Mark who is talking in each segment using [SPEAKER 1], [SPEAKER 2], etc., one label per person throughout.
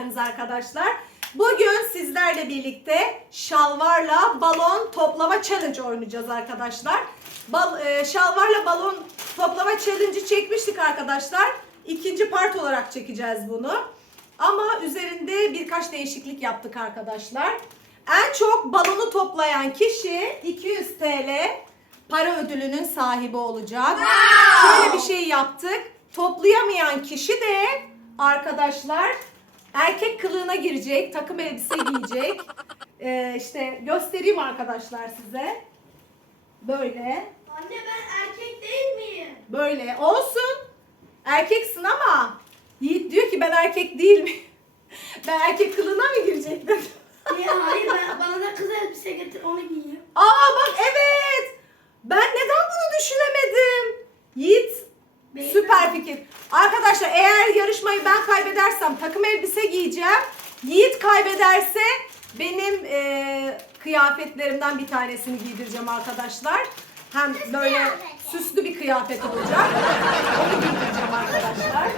[SPEAKER 1] geldiniz arkadaşlar. Bugün sizlerle birlikte şalvarla balon toplama challenge oynayacağız arkadaşlar. Bal, e, şalvarla balon toplama challenge'ı çekmiştik arkadaşlar. İkinci part olarak çekeceğiz bunu. Ama üzerinde birkaç değişiklik yaptık arkadaşlar. En çok balonu toplayan kişi 200 TL para ödülünün sahibi olacak. Şöyle bir şey yaptık. Toplayamayan kişi de arkadaşlar erkek kılığına girecek, takım elbise giyecek. Ee, işte göstereyim arkadaşlar size. Böyle,
[SPEAKER 2] Anne ben erkek değil miyim?
[SPEAKER 1] böyle olsun. Erkeksin ama Yiğit diyor ki ben erkek değil mi? ben erkek kılığına mı girecektim?
[SPEAKER 2] Ya hayır ben, bana da kız elbise getir onu giyeyim.
[SPEAKER 1] Aa bak evet. Ben neden bunu düşünemedim? Yiğit süper fikir. Arkadaşlar eğer yarışmayı ben kaybedersem takım elbise giyeceğim. Yiğit kaybederse benim e, kıyafetlerimden bir tanesini giydireceğim arkadaşlar. Hem böyle süslü bir kıyafet olacak. Onu giydireceğim arkadaşlar.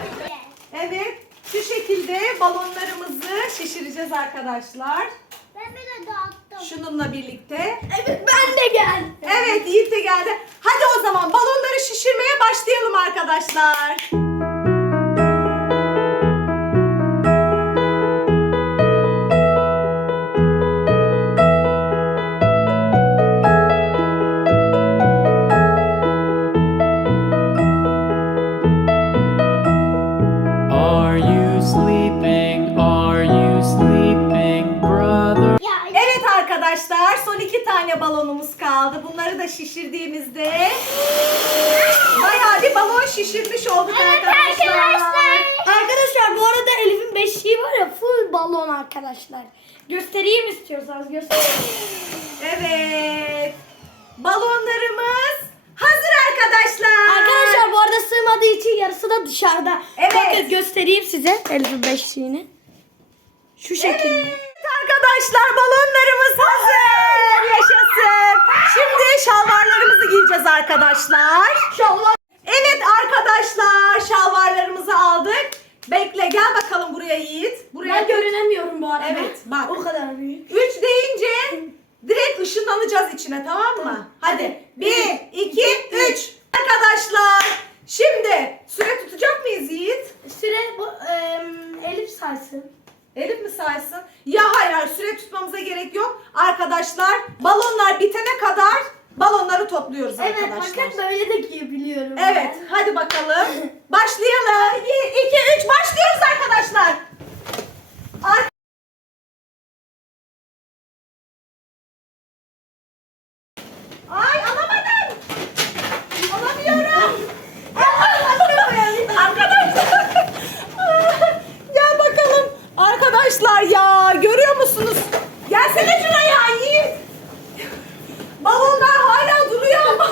[SPEAKER 1] Evet şu şekilde balonlarımızı şişireceğiz arkadaşlar.
[SPEAKER 3] Ben bir de dağıttım.
[SPEAKER 1] Şununla birlikte.
[SPEAKER 2] Evet ben de gel.
[SPEAKER 1] Evet Yiğit de geldi. Hadi o zaman balonları şişirmeye başlayalım arkadaşlar. Kaldı. Bunları da şişirdiğimizde bayağı bir balon şişirmiş olduk
[SPEAKER 3] Evet
[SPEAKER 1] arkadaşlar.
[SPEAKER 3] arkadaşlar.
[SPEAKER 2] Arkadaşlar bu arada Elif'in beşiği var ya full balon arkadaşlar. Göstereyim istiyorsanız göstereyim.
[SPEAKER 1] Evet. Balonlarımız hazır arkadaşlar.
[SPEAKER 2] Arkadaşlar bu arada sığmadığı için yarısı da dışarıda.
[SPEAKER 1] Evet.
[SPEAKER 2] Bakın göstereyim size Elif'in beşiğini. Şu şekilde.
[SPEAKER 1] Evet arkadaşlar balonlarımız hazır. Yaşasın. Şimdi şalvarlarımızı giyeceğiz arkadaşlar.
[SPEAKER 2] Şalvar.
[SPEAKER 1] Evet arkadaşlar şalvarlarımızı aldık. Bekle gel bakalım buraya Yiğit. Buraya
[SPEAKER 2] Ben görünemiyorum bu arada.
[SPEAKER 1] Evet, bak.
[SPEAKER 2] O kadar büyük.
[SPEAKER 1] 3 deyince direkt ışınlanacağız içine tamam mı? Hadi 1, 2, 3. Arkadaşlar şimdi süre tutacak mıyız Yiğit?
[SPEAKER 2] Süre bu em, Elif saysın.
[SPEAKER 1] Elif mi saysın? Ya hayır hayır süre tutmamıza gerek yok. Arkadaşlar balonlar bitene kadar balonları topluyoruz
[SPEAKER 2] Evet
[SPEAKER 1] arkadaşlar.
[SPEAKER 2] bakın böyle de giyebiliyorum.
[SPEAKER 1] Evet
[SPEAKER 2] ben.
[SPEAKER 1] hadi bakalım. Başlayalım. 1, 2, 3 başlıyoruz arkadaşlar. Ar- Ay alamadım. Alamıyorum. Arkadaşlar. Gel bakalım. Arkadaşlar ya görüyor musunuz? Gelsene şuraya Yiğit. Balonlar hala duruyor ama.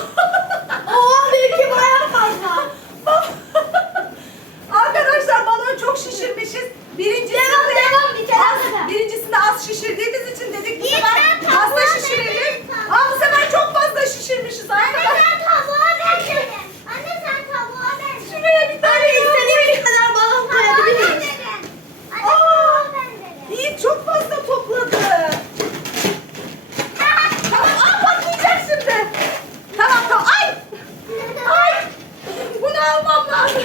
[SPEAKER 2] Oha benimki bayağı fazla.
[SPEAKER 1] Arkadaşlar balon çok şişirmişiz. Birincisinde
[SPEAKER 2] Devam, devam, bir kere
[SPEAKER 1] az,
[SPEAKER 2] daha.
[SPEAKER 1] birincisinde az şişirdiğimiz için dedik bu
[SPEAKER 3] İyi,
[SPEAKER 1] sefer
[SPEAKER 3] ben
[SPEAKER 1] fazla
[SPEAKER 3] tabağa
[SPEAKER 1] şişirelim.
[SPEAKER 3] vereyim sana.
[SPEAKER 1] Ama bu sefer çok fazla şişirmişiz
[SPEAKER 3] Anne
[SPEAKER 1] arkadaşlar.
[SPEAKER 3] sen tavuğa benzedim. Anne sen tavuğa benzedim.
[SPEAKER 1] Şuraya bir tane
[SPEAKER 2] İstediğim kadar balon
[SPEAKER 3] Tavuğa
[SPEAKER 2] koyabiliriz.
[SPEAKER 3] benzedim. Anne
[SPEAKER 1] Aa!
[SPEAKER 3] tavuğa benzedim.
[SPEAKER 1] Yiğit çok fazla topladı. Tamam al patlayacak şimdi. Tamam tamam ay. Ay. Bunu almam lazım.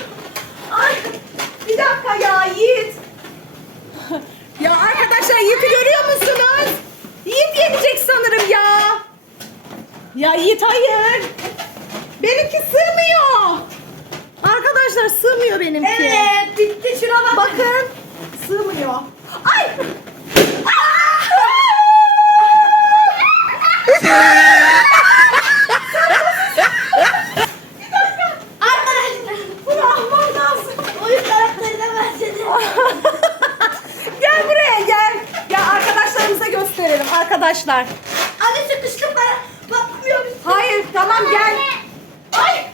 [SPEAKER 1] Ay. Bir dakika ya Yiğit. Ya arkadaşlar Yiğit'i görüyor musunuz? Yiğit yenecek sanırım ya. Ya Yiğit hayır. Benimki sığmıyor. Arkadaşlar sığmıyor benimki.
[SPEAKER 2] Evet bitti şuna bak.
[SPEAKER 1] Bakın sığmıyor. Ay!
[SPEAKER 2] Arkadaşlar.
[SPEAKER 1] Bunu almam lazım.
[SPEAKER 2] Oyun karakterine benzedim.
[SPEAKER 1] gel buraya gel. Gel arkadaşlarımıza gösterelim arkadaşlar.
[SPEAKER 2] Anne sıkıştım ben. Patlamıyor musun?
[SPEAKER 1] Hayır tamam gel. Ay!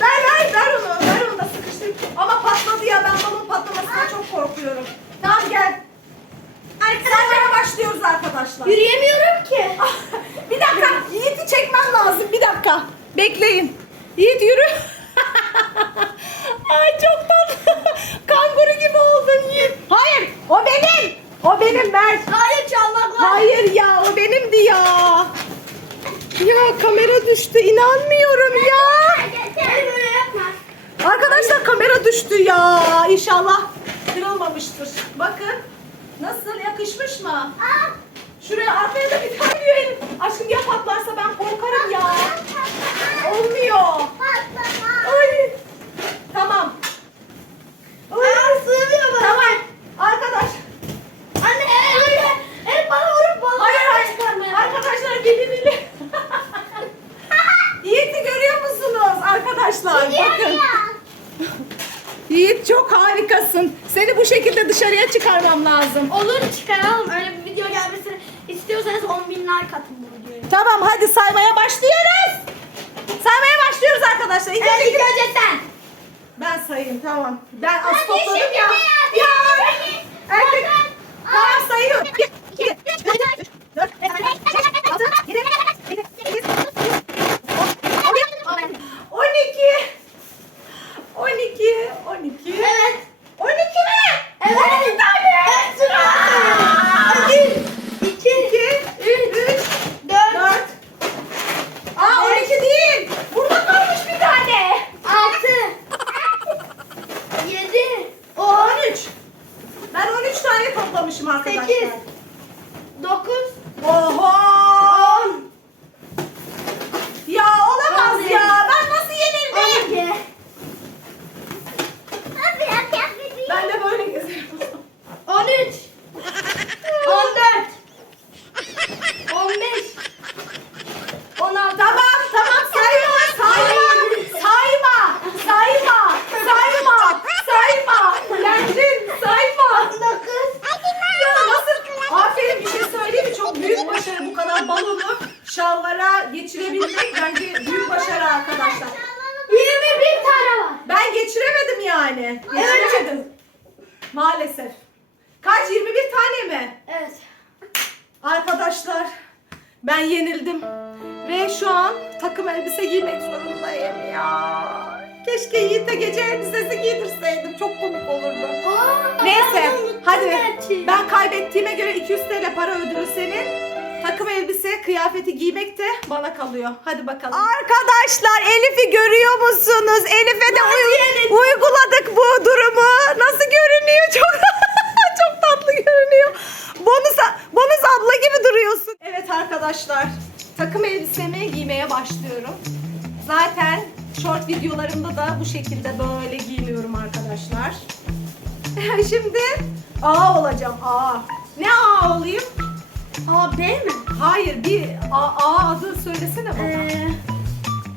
[SPEAKER 1] Ver ver ver onu. Ver onu da sıkıştır. Ama patladı ya ben balon patlamasından çok korkuyorum. Tamam gel. Arkadaşlar başlıyoruz arkadaşlar.
[SPEAKER 2] Yürüyemiyorum ki.
[SPEAKER 1] bir dakika. Yiğit'i çekmem lazım. Bir dakika. Bekleyin. Yiğit yürü. Ay çok tatlı. Kanguru gibi oldun Yiğit. Hayır. O benim. O benim ben. Hayır çalmak var. Hayır ya o benimdi ya. Ya
[SPEAKER 2] kamera düştü inanmıyorum ya.
[SPEAKER 1] Arkadaşlar kamera düştü ya. İnşallah kırılmamıştır. Bakın nasıl yakışmış mı? Şuraya arkaya da bir tane Aşkım ya patlarsa ben korkarım ya. Olmuyor. Çıkarmam lazım.
[SPEAKER 2] Olur çıkaralım. Öyle bir video gelmesini istiyorsanız 10 bin like atın bu videoya.
[SPEAKER 1] Tamam hadi saymaya başlıyoruz. Saymaya başlıyoruz arkadaşlar. İlk
[SPEAKER 2] Evet ilk önce sen.
[SPEAKER 1] Ben sayayım tamam. Ben az topladım
[SPEAKER 3] şimdi
[SPEAKER 1] ya. Ya. Erkek. Tamam sayıyorum. Bir, iki, üç, dört, beş, altı, yedi, sekiz, sekiz, on. On iki. On iki.
[SPEAKER 2] Evet.
[SPEAKER 1] On iki mi?
[SPEAKER 2] Evet.
[SPEAKER 1] On iki tane.
[SPEAKER 2] Evet, sıra. Bir, iki,
[SPEAKER 1] İki, üç,
[SPEAKER 2] dört,
[SPEAKER 1] dört. Aa on iki değil. Burada kalmış bir tane.
[SPEAKER 2] altı, yedi,
[SPEAKER 1] On üç. Ben on üç tane toplamışım arkadaşlar.
[SPEAKER 2] sekiz, dokuz,
[SPEAKER 1] Oho!
[SPEAKER 2] on,
[SPEAKER 1] Ya olamaz
[SPEAKER 2] On bir.
[SPEAKER 1] ya. Ben nasıl yenildim?
[SPEAKER 2] on iki,
[SPEAKER 1] Ben de böyle geziyorum.
[SPEAKER 2] on üç, on dört, on beş, on altı.
[SPEAKER 1] Tamam tamam sayma sayma sayma sayma sayma sayma yendin sayma.
[SPEAKER 2] on dokuz,
[SPEAKER 1] Ya nasıl? Aferin bir şey söyleyeyim mi? Çok büyük başarı bu kadar balonu şalvara geçirebilmek bence büyük başarı arkadaşlar.
[SPEAKER 2] yirmi bir tane var.
[SPEAKER 1] Ben geçiremedim yani. Geçiremedim. Maalesef. Kaç? 21 tane mi?
[SPEAKER 2] Evet.
[SPEAKER 1] Arkadaşlar ben yenildim ve şu an takım elbise giymek zorundayım ya. Keşke Yiğit'e gece elbisesi giydirseydim çok komik olurdu.
[SPEAKER 2] Aa,
[SPEAKER 1] Neyse
[SPEAKER 2] ben
[SPEAKER 1] hadi
[SPEAKER 2] gerçi.
[SPEAKER 1] ben kaybettiğime göre 200 TL para ödülü senin. Takım elbise, kıyafeti giymek de bana kalıyor. Hadi bakalım. Arkadaşlar Elif'i görüyor musunuz? Elif'e de uy- uyguladık bu durumu. Nasıl görünüyor? Çok tatlı görünüyor. Bonus, bonus abla gibi duruyorsun. Evet arkadaşlar takım elbisemi giymeye başlıyorum. Zaten short videolarımda da bu şekilde böyle giyiniyorum arkadaşlar. Şimdi A olacağım A. Ne A olayım?
[SPEAKER 2] Aa B mi?
[SPEAKER 1] Hayır bir A, A adı söylesene bana.
[SPEAKER 2] Ee,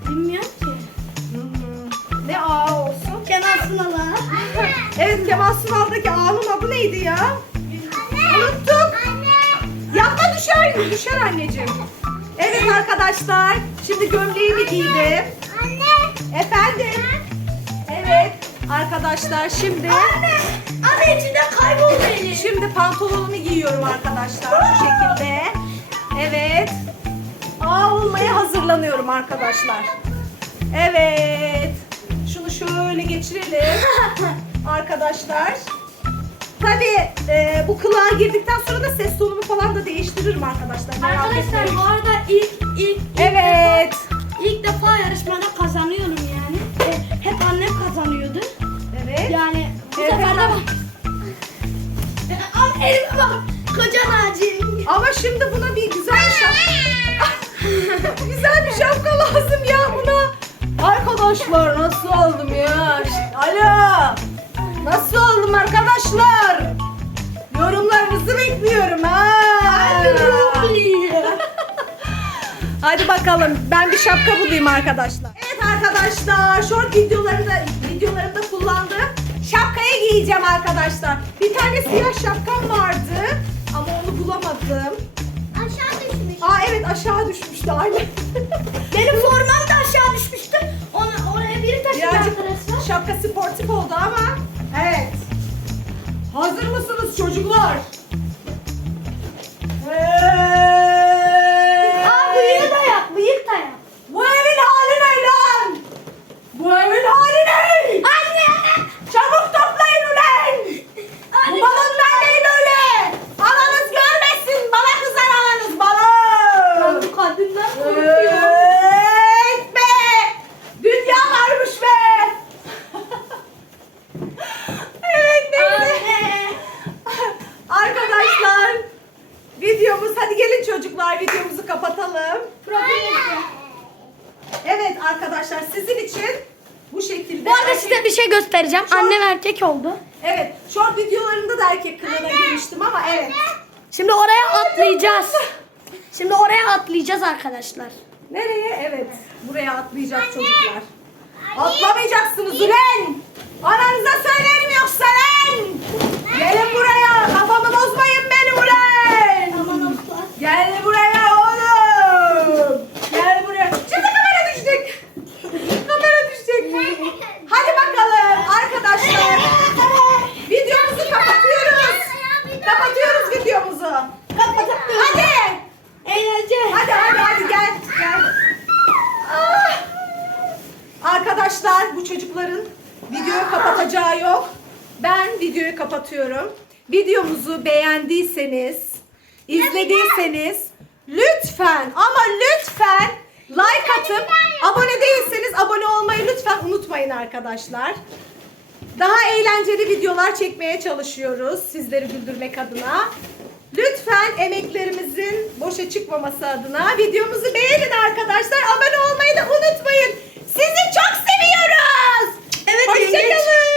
[SPEAKER 2] bilmiyorum ki.
[SPEAKER 1] Hmm, Ne A olsun?
[SPEAKER 2] Kemal Sunal'a.
[SPEAKER 1] Evet Kemal Sunal'daki A'nın adı neydi ya? Unuttum. Yapma düşer, düşer anneciğim. Evet arkadaşlar, şimdi gömleğimi giydim. Efendim? Evet arkadaşlar şimdi
[SPEAKER 2] Anne! Anne içinde kayboldu eli.
[SPEAKER 1] şimdi pantolonumu giyiyorum arkadaşlar şu şekilde. Evet. A olmaya hazırlanıyorum arkadaşlar. Evet. Şunu şöyle geçirelim arkadaşlar. Tabii e, bu kılığa girdikten sonra da ses tonumu değiştiririm arkadaşlar. merak
[SPEAKER 2] Arkadaşlar
[SPEAKER 1] etmeyin.
[SPEAKER 2] bu arada ilk ilk
[SPEAKER 1] Evet.
[SPEAKER 2] ilk defa yarışmada kazanıyorum yani. E, hep annem kazanıyordu.
[SPEAKER 1] Evet.
[SPEAKER 2] Yani bu
[SPEAKER 1] Evet,
[SPEAKER 2] sefer de bak. E, Ama elime bak. Koca Naci.
[SPEAKER 1] Ama şimdi buna bir güzel bir şapka. güzel bir şapka lazım ya buna. Arkadaşlar nasıl oldum ya? Şşt, Alo. Nasıl oldum arkadaşlar? Yorumlarınızı bekliyorum ha. Hadi bakalım. Ben bir şapka bulayım arkadaşlar. Evet arkadaşlar. Short videolarında videolarımda kullandığım şapkayı giyeceğim arkadaşlar. Bir tane siyah şapkam vardı ama onu bulamadım. Aa evet aşağı düşmüştü aynen.
[SPEAKER 2] Benim formam da aşağı düşmüştü. Onu, oraya biri taşıdı arkadaşlar.
[SPEAKER 1] şapka sportif oldu ama evet. Hazır mısınız çocuklar? Yeah.
[SPEAKER 2] videomuzu kapatalım. Profil Evet arkadaşlar sizin için
[SPEAKER 1] bu şekilde.
[SPEAKER 2] Bu arada
[SPEAKER 1] erkek...
[SPEAKER 2] size bir şey göstereceğim.
[SPEAKER 1] Şu
[SPEAKER 2] Annem erkek oldu.
[SPEAKER 1] Evet. Şu an videolarında da erkek kılığına girmiştim ama evet.
[SPEAKER 2] Şimdi oraya atlayacağız. Şimdi oraya atlayacağız arkadaşlar.
[SPEAKER 1] Nereye? Evet. Buraya atlayacak çocuklar. Anne. Atlamayacaksınız ulan. Ananıza söylerim yoksa. Videomuzu beğendiyseniz, izlediyseniz lütfen ama lütfen like atıp abone değilseniz abone olmayı lütfen unutmayın arkadaşlar. Daha eğlenceli videolar çekmeye çalışıyoruz sizleri güldürmek adına. Lütfen emeklerimizin boşa çıkmaması adına videomuzu beğenin arkadaşlar. Abone olmayı da unutmayın. Sizi çok seviyoruz.
[SPEAKER 2] Evet,
[SPEAKER 1] Hoşçakalın.